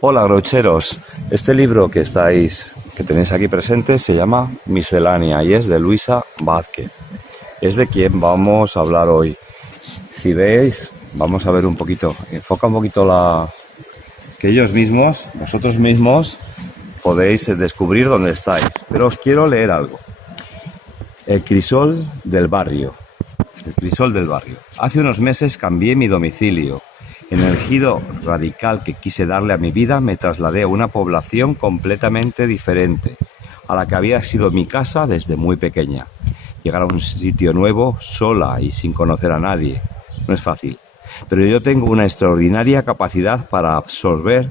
Hola, Groucheros. Este libro que tenéis aquí presente se llama Miscelánea y es de Luisa Vázquez. Es de quien vamos a hablar hoy. Si veis, vamos a ver un poquito, enfoca un poquito que vosotros mismos, podéis descubrir dónde estáis. Pero os quiero leer algo. El crisol del barrio. El crisol del barrio. Hace unos meses cambié mi domicilio. En el giro radical que quise darle a mi vida, me trasladé a una población completamente diferente a la que había sido mi casa desde muy pequeña. Llegar a un sitio nuevo, sola y sin conocer a nadie, no es fácil. Pero yo tengo una extraordinaria capacidad para absorber,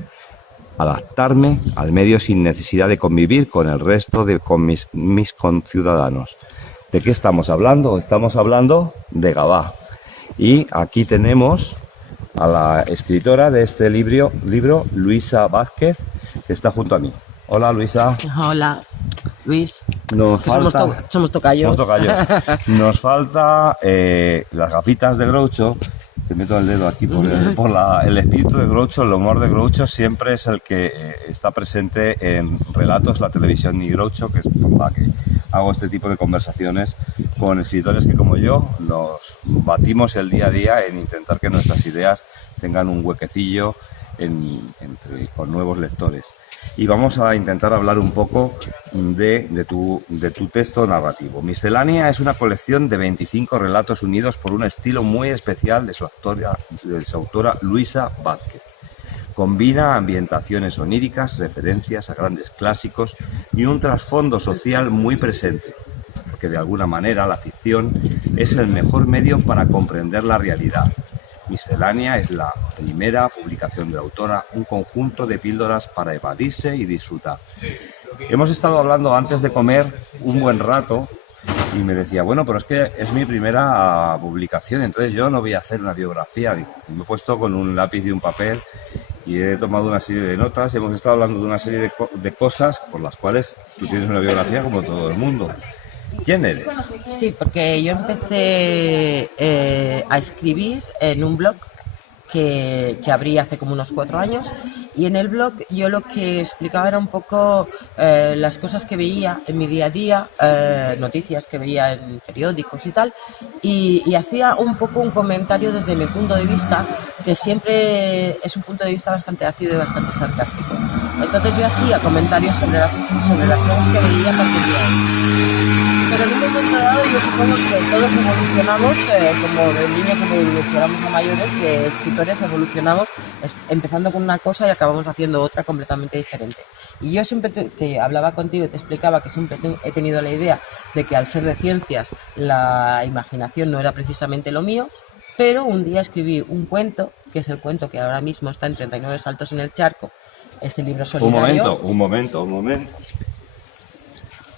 adaptarme al medio sin necesidad de convivir con el resto con mis conciudadanos. ¿De qué estamos hablando? Estamos hablando de Gavà. Y aquí tenemos a la escritora de este libro, Luisa Vázquez, que está junto a mí. Hola, Luisa. Hola, Luis. Somos tocayos. Nos falta las gafitas de Groucho. Te meto el dedo aquí por el espíritu de Groucho, el humor de Groucho siempre es el que está presente en Relatos, la televisión y Groucho, que es con la que hago este tipo de conversaciones con escritores que, como yo, nos batimos el día a día en intentar que nuestras ideas tengan un huequecillo con nuevos lectores. Y vamos a intentar hablar un poco de tu texto narrativo. Miscelánea es una colección de 25 relatos unidos por un estilo muy especial de su autora Luisa Vázquez. Combina ambientaciones oníricas, referencias a grandes clásicos y un trasfondo social muy presente, porque de alguna manera la ficción es el mejor medio para comprender la realidad. Miscelánea es la primera publicación de la autora, un conjunto de píldoras para evadirse y disfrutar. Hemos estado hablando antes de comer un buen rato y me decía, bueno, pero es que es mi primera publicación, entonces yo no voy a hacer una biografía. Me he puesto con un lápiz y un papel y he tomado una serie de notas y hemos estado hablando de una serie de cosas por las cuales tú tienes una biografía como todo el mundo. ¿Quién eres? Sí, porque yo empecé a escribir en un blog que abrí hace como unos 4 años, y en el blog yo lo que explicaba era un poco las cosas que veía en mi día a día, noticias que veía en periódicos y tal, y hacía un poco un comentario desde mi punto de vista, que siempre es un punto de vista bastante ácido y bastante sarcástico. Entonces yo hacía comentarios sobre las cosas que veía a partir de ahí. Pero en un momento dado yo supongo que todos evolucionamos, como de niños como evolucionamos a mayores, de escritores evolucionamos empezando con una cosa y acabamos haciendo otra completamente diferente. Y yo siempre que hablaba contigo y te explicaba que siempre he tenido la idea de que al ser de ciencias la imaginación no era precisamente lo mío, pero un día escribí un cuento, que es el cuento que ahora mismo está en 39 saltos en el charco, este libro solidario. Un momento.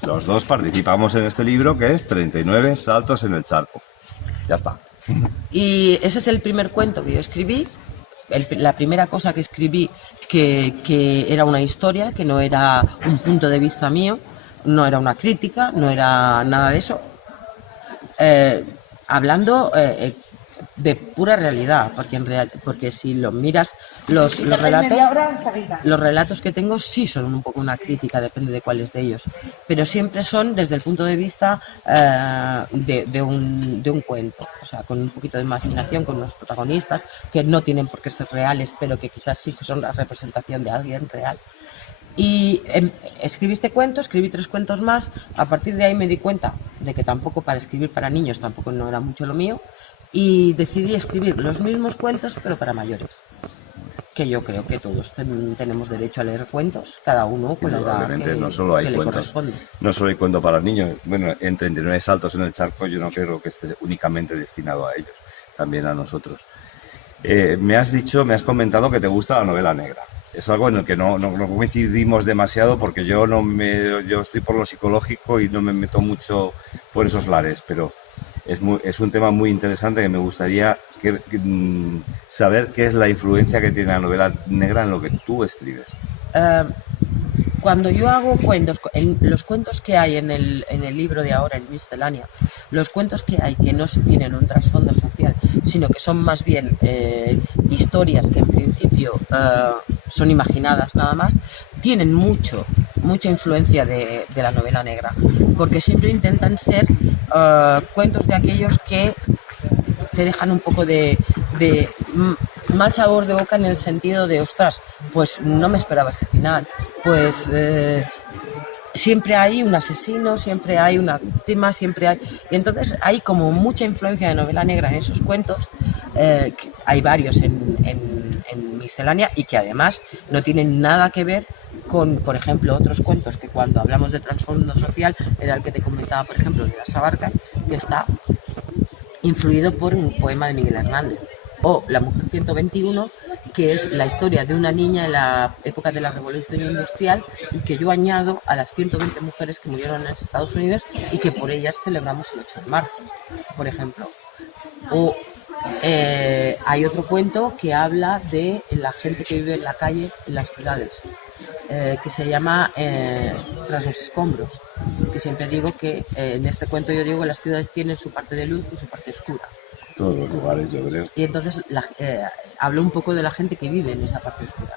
Los dos participamos en este libro que es 39 saltos en el charco. Ya está. Y ese es el primer cuento que yo escribí, la primera cosa que escribí que era una historia, que no era un punto de vista mío, no era una crítica, no era nada de eso. Hablando de pura realidad, porque si lo miras, los relatos que tengo sí son un poco una crítica, depende de cuáles de ellos, pero siempre son desde el punto de vista de un cuento, o sea, con un poquito de imaginación, con unos protagonistas que no tienen por qué ser reales, pero que quizás sí que son la representación de alguien real. Y escribí 3 cuentos más. A partir de ahí me di cuenta de que tampoco para escribir para niños tampoco no era mucho lo mío, y decidí escribir los mismos cuentos pero para mayores, que yo creo que todos tenemos derecho a leer cuentos, cada uno con la edad que le corresponde. No solo hay cuento para niños. Bueno, en 39 saltos en el charco yo no creo que esté únicamente destinado a ellos, también a nosotros. Me has comentado que te gusta la novela negra. Es algo en el que no coincidimos demasiado, porque yo estoy por lo psicológico y no me meto mucho por esos lares, pero es un tema muy interesante que me gustaría saber qué es la influencia que tiene la novela negra en lo que tú escribes. Cuando yo hago cuentos, en los cuentos que hay en el libro de ahora, en Miscelánea, los cuentos que hay que no tienen un trasfondo social, sino que son más bien historias que en principio son imaginadas nada más, tienen mucha influencia de la novela negra, porque siempre intentan ser cuentos de aquellos que te dejan un poco de mal sabor de boca, en el sentido de, ostras, pues no me esperaba ese final, pues siempre hay un asesino, siempre hay una víctima, siempre hay... Y entonces hay como mucha influencia de novela negra en esos cuentos, que hay varios en Miscelánea, y que además no tienen nada que ver con, por ejemplo, otros cuentos que cuando hablamos de trasfondo social, era el que te comentaba, por ejemplo, de las Abarcas, que está influido por un poema de Miguel Hernández, o La mujer 121, que es la historia de una niña en la época de la Revolución Industrial, y que yo añado a las 120 mujeres que murieron en Estados Unidos y que por ellas celebramos el 8 de marzo, por ejemplo. O hay otro cuento que habla de la gente que vive en la calle en las ciudades, que se llama Tras los escombros, que siempre digo que en este cuento yo digo que las ciudades tienen su parte de luz y su parte oscura. Todos los lugares, yo creo. Y entonces hablo un poco de la gente que vive en esa parte oscura.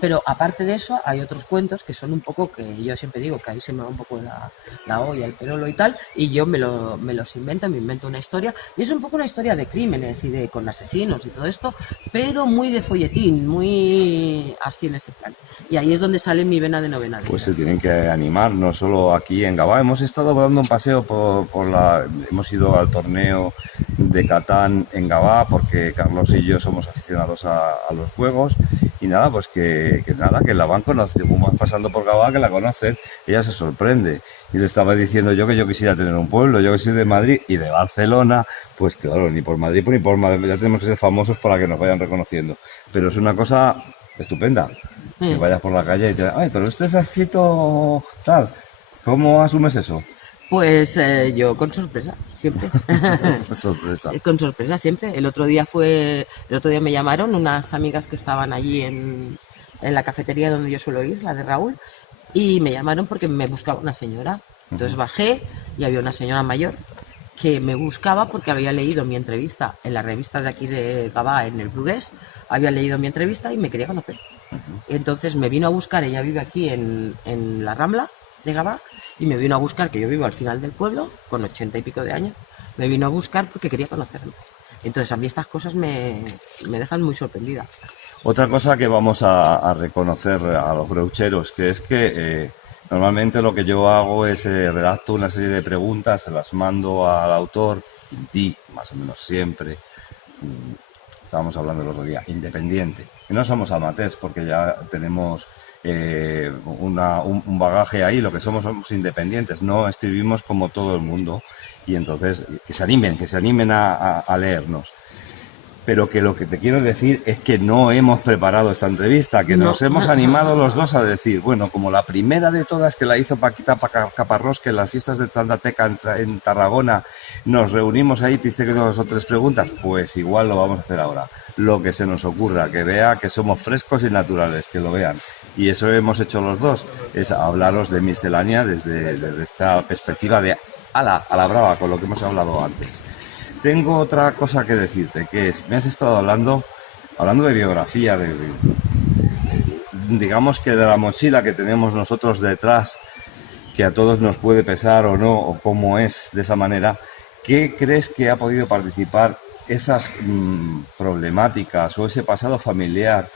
Pero aparte de eso, hay otros cuentos que son un poco, que yo siempre digo que ahí se me va un poco la olla, el perolo y tal, y yo me los invento, me invento una historia, y es un poco una historia de crímenes y con asesinos y todo esto, pero muy de folletín, muy así en ese plan. Y ahí es donde sale mi vena de novela. Pues se tienen que animar, no solo aquí en Gavà. Hemos estado dando un paseo hemos ido al torneo de Catán en Gavà, porque Carlos y yo somos aficionados a los juegos, y nada, pues que la van conociendo, como vas pasando por Gavà, que la conocen. Ella se sorprende, y le estaba diciendo yo que yo quisiera tener un pueblo, yo que soy de Madrid y de Barcelona, pues claro, ni por Madrid ni por Madrid, ya tenemos que ser famosos para que nos vayan reconociendo, pero es una cosa estupenda. Que vayas por la calle y te ay, pero usted ha escrito tal. ¿Cómo asumes eso? Pues yo con sorpresa, siempre. Sorpresa. Con sorpresa, siempre. El otro día me llamaron unas amigas que estaban allí en la cafetería donde yo suelo ir, la de Raúl, y me llamaron porque me buscaba una señora. Entonces bajé y había una señora mayor que me buscaba porque había leído mi entrevista en la revista de aquí de Gavà, en el Brugués, había leído mi entrevista y me quería conocer. Entonces me vino a buscar, ella vive aquí en la Rambla de Gavà, y me vino a buscar, que yo vivo al final del pueblo, con 80 y pico de años, me vino a buscar porque quería conocerme. Entonces a mí estas cosas me dejan muy sorprendida. Otra cosa que vamos a reconocer a los groucheros, que es que normalmente lo que yo hago es redacto una serie de preguntas, se las mando al autor, y más o menos siempre, estábamos hablando el otro día, independiente. Y no somos amateurs, porque ya tenemos un bagaje ahí, lo que somos independientes, no escribimos como todo el mundo, y entonces que se animen a leernos. Pero que lo que te quiero decir es que no hemos preparado esta entrevista, que nos hemos animado los dos a decir, bueno, como la primera de todas, que la hizo Paquita Caparrós, que en las fiestas de Tandateca en Tarragona nos reunimos ahí, te hice 2 o 3 preguntas, pues igual lo vamos a hacer ahora. Lo que se nos ocurra, que vea que somos frescos y naturales, que lo vean. Y eso hemos hecho los dos, es hablaros de Miscelánea desde esta perspectiva de a la brava, con lo que hemos hablado antes. Tengo otra cosa que decirte, que es, me has estado hablando de biografía, digamos que de la mochila que tenemos nosotros detrás, que a todos nos puede pesar o no, o cómo es de esa manera. ¿Qué crees que ha podido participar esas problemáticas o ese pasado familiar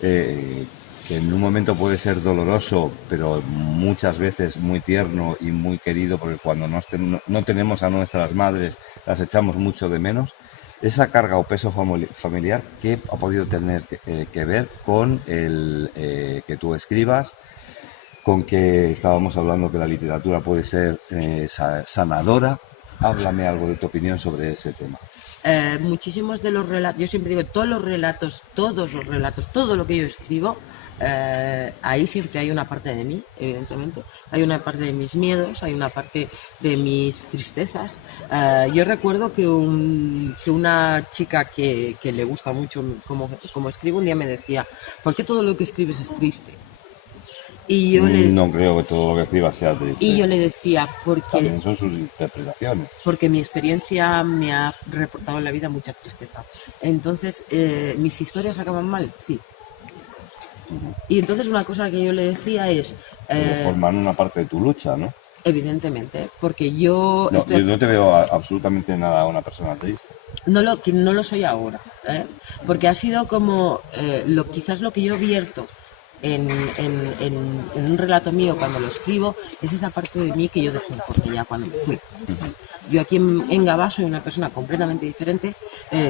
que en un momento puede ser doloroso, pero muchas veces muy tierno y muy querido, porque cuando no tenemos a nuestras madres las echamos mucho de menos? Esa carga o peso familiar, ¿qué ha podido tener que ver con el que tú escribas, con que estábamos hablando que la literatura puede ser sanadora? Háblame algo de tu opinión sobre ese tema. Muchísimos de los relatos, yo siempre digo, todos los relatos, todo lo que yo escribo, ahí siempre hay una parte de mí, evidentemente, hay una parte de mis miedos, hay una parte de mis tristezas. Yo recuerdo que una chica que le gusta mucho como escribo, un día me decía, ¿por qué todo lo que escribes es triste? Y yo no creo que todo lo que escribas sea triste. Y yo le decía, también son sus interpretaciones. Porque mi experiencia me ha reportado en la vida mucha tristeza. Entonces, ¿mis historias acaban mal? Sí. Y entonces una cosa que yo le decía es... forman una parte de tu lucha, ¿no? Evidentemente, porque yo... No, yo no te veo absolutamente nada a una persona ateísta. Que no lo soy ahora, porque ha sido como quizás lo que yo vierto en un relato mío cuando lo escribo, es esa parte de mí que yo dejé en Cornellá cuando me fui. Yo aquí en Gavà soy una persona completamente diferente,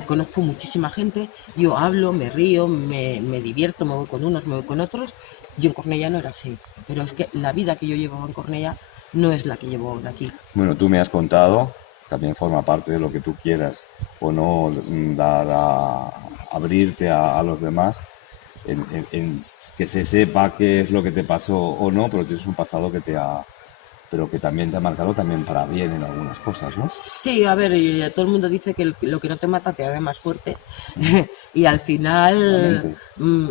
conozco muchísima gente, yo hablo, me río, me divierto, me voy con unos, me voy con otros. Yo en Cornellá no era así, pero es que la vida que yo llevo en Cornellá no es la que llevo ahora aquí. Bueno, tú me has contado, también forma parte de lo que tú quieras o no abrirte a los demás, en que se sepa qué es lo que te pasó o no, pero tienes un pasado pero que también te ha marcado también para bien en algunas cosas, ¿no? Sí, a ver, todo el mundo dice que lo que no te mata te hace más fuerte y al final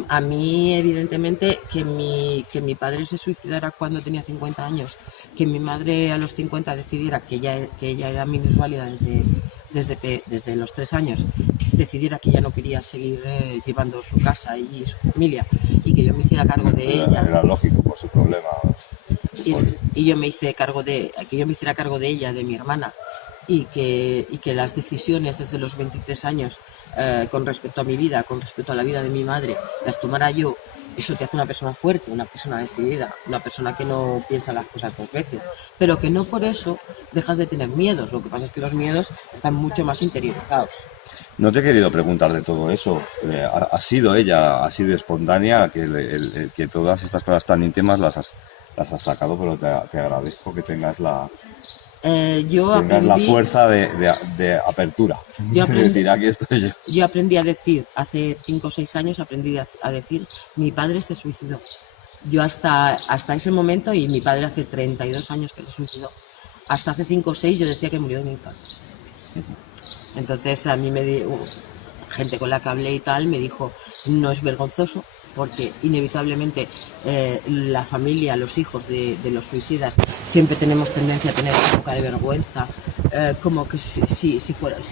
a mí evidentemente que mi padre se suicidara cuando tenía 50 años, que mi madre a los 50 decidiera que ella era minusválida desde los 3 años, decidiera que ya no quería seguir llevando su casa y su familia y que yo me hiciera cargo de ella. Era lógico por su problema. Y yo me hice cargo que yo me hiciera cargo de ella, de mi hermana, y que las decisiones desde los 23 años con respecto a mi vida, con respecto a la vida de mi madre, las tomara yo. Eso te hace una persona fuerte, una persona decidida, una persona que no piensa las cosas 2 veces, pero que no por eso dejas de tener miedos. Lo que pasa es que los miedos están mucho más interiorizados. No te he querido preguntar de todo eso. Ha sido ella, ha sido espontánea, que todas estas cosas tan íntimas las has sacado, pero te agradezco que tengas la fuerza de apertura. Decir, aquí estoy yo. Yo aprendí a decir, hace 5 o 6 años aprendí a decir, mi padre se suicidó. Yo hasta ese momento, y mi padre hace 32 años que se suicidó, hasta hace 5 o 6 yo decía que murió de un infarto. Entonces a mí gente con la que hablé y tal me dijo, no es vergonzoso, porque inevitablemente la familia, los hijos de los suicidas siempre tenemos tendencia a tener una poca de vergüenza, como que si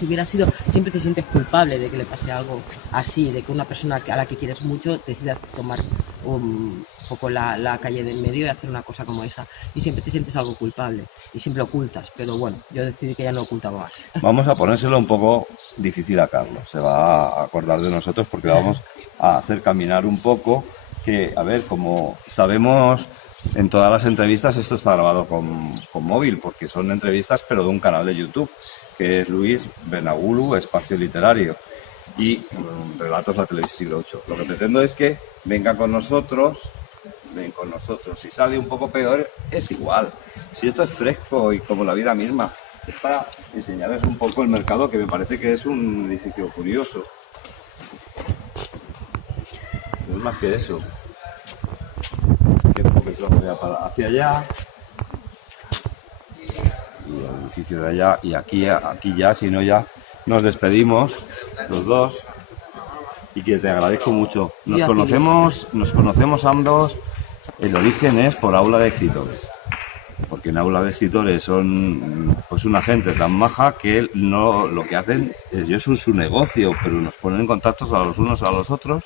hubiera sido, siempre te sientes culpable de que le pase algo así, de que una persona a la que quieres mucho decida tomar un poco la calle del medio y hacer una cosa como esa, y siempre te sientes algo culpable y siempre ocultas, pero bueno, yo decidí que ya no ocultaba más. Vamos a ponérselo un poco difícil a Carlos, se va a acordar de nosotros porque vamos a hacer caminar un poco, que a ver, como sabemos en todas las entrevistas esto está grabado con móvil, porque son entrevistas pero de un canal de YouTube, que es Luis Benagulu, Espacio Literario, y Relatos La Televisión Groucho. Lo que pretendo es que venga con nosotros, ven con nosotros. Si sale un poco peor, es igual. Si esto es fresco y como la vida misma, es para enseñarles un poco el mercado, que me parece que es un edificio curioso. No es más que eso. Que un poquito hacia allá. Y el edificio de allá. Y aquí ya, si no ya, nos despedimos los dos. Y que te agradezco mucho. Nos conocemos ambos. El origen es por Aula de Escritores, porque en Aula de Escritores son pues una gente tan maja que no, lo que hacen es su negocio, pero nos ponen en contacto a los unos a los otros.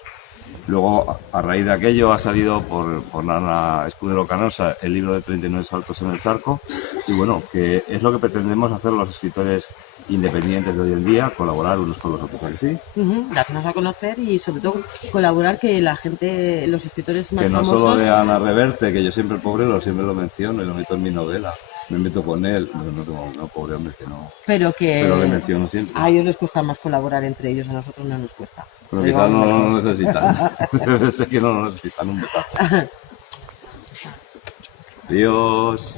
Luego, a raíz de aquello, ha salido por Ana Escudero Canosa el libro de 39 saltos en el charco, y bueno, que es lo que pretendemos hacer los escritores independientes de hoy en día, colaborar unos con los otros, ¿a que sí? Darnos a conocer y sobre todo colaborar, que la gente, los escritores más famosos... Que no solo de Ana Reverte, que yo siempre siempre lo menciono y lo meto en mi novela, me meto con él, no, pobre hombre, que no, pero le menciono siempre. A ellos les cuesta más colaborar entre ellos, a nosotros no nos cuesta. Pero quizás no lo necesitan, sé que no lo necesitan, un besazo. Adiós.